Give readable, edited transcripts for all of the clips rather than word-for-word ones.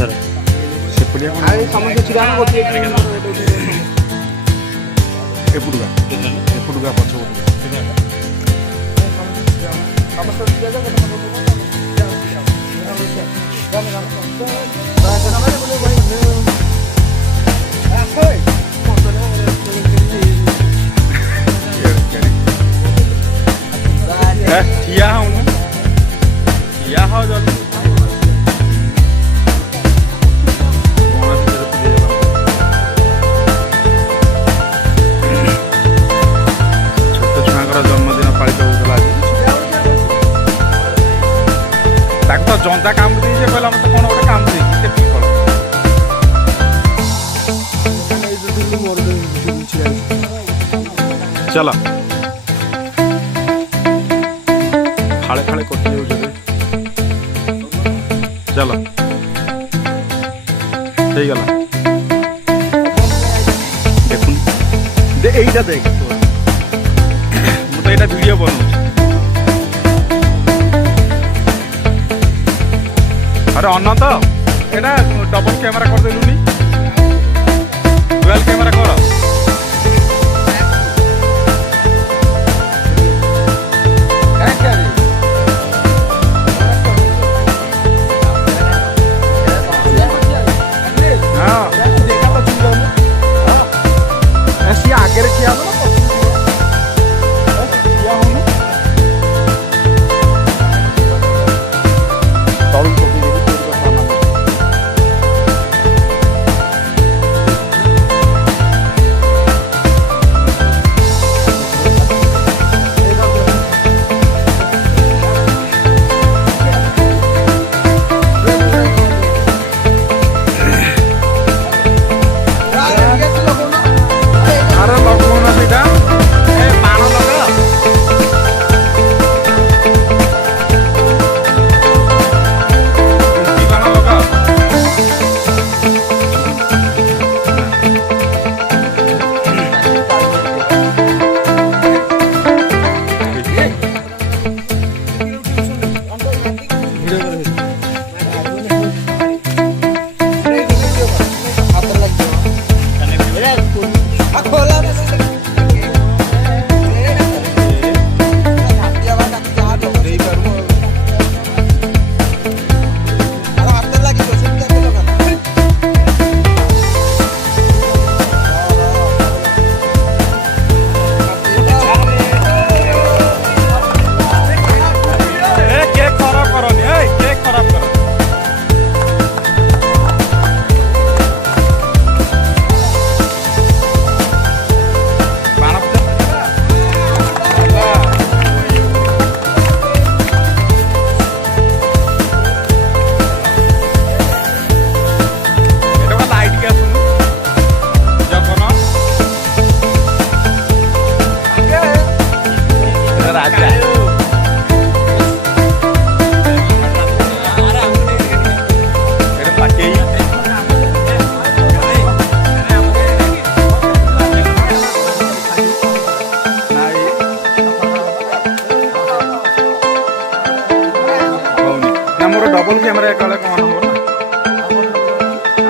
sir ସେପଟିଆ ସମସ୍ତେ ଛିଡ଼ା ଗୋଟିଏ ଏପଟୁକା ପଛପଟୁକା ଠିଆ ହଉନୁ ଠିଆ ହଉ ଜଲ୍ଦି ଛୋଟ ଛୁଆଙ୍କର ଜନ୍ମଦିନ ପାଳିତ ହଉଥିଲା ଆଜି ତାକୁ ତ ଜନ୍ଦା କାମୁଡ଼ି ଦେଇଛି କହିଲା ମତେ କ'ଣ ଗୋଟେ କାମୁଡ଼ି ଦେଇଛି କେତିକି କଳ ଚାଲ फाड़े फाड़े कटि चलो गला देखुन दे एटा देख मुझे वीडियो बनाऊँ अरे अनंत एटा डबल कैमरा कर देलुनी डुअल कैमरा कर आगे किया डबल कैमरा काले कौन हो ना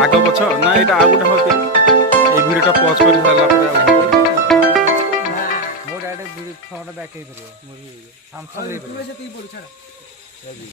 आग पछ ना ये आउ गोटे होती ये भिडियो पॉज कर सारा पर मोर डायरेक्ट फोन बैक हे करियो मोर सैमसंग रे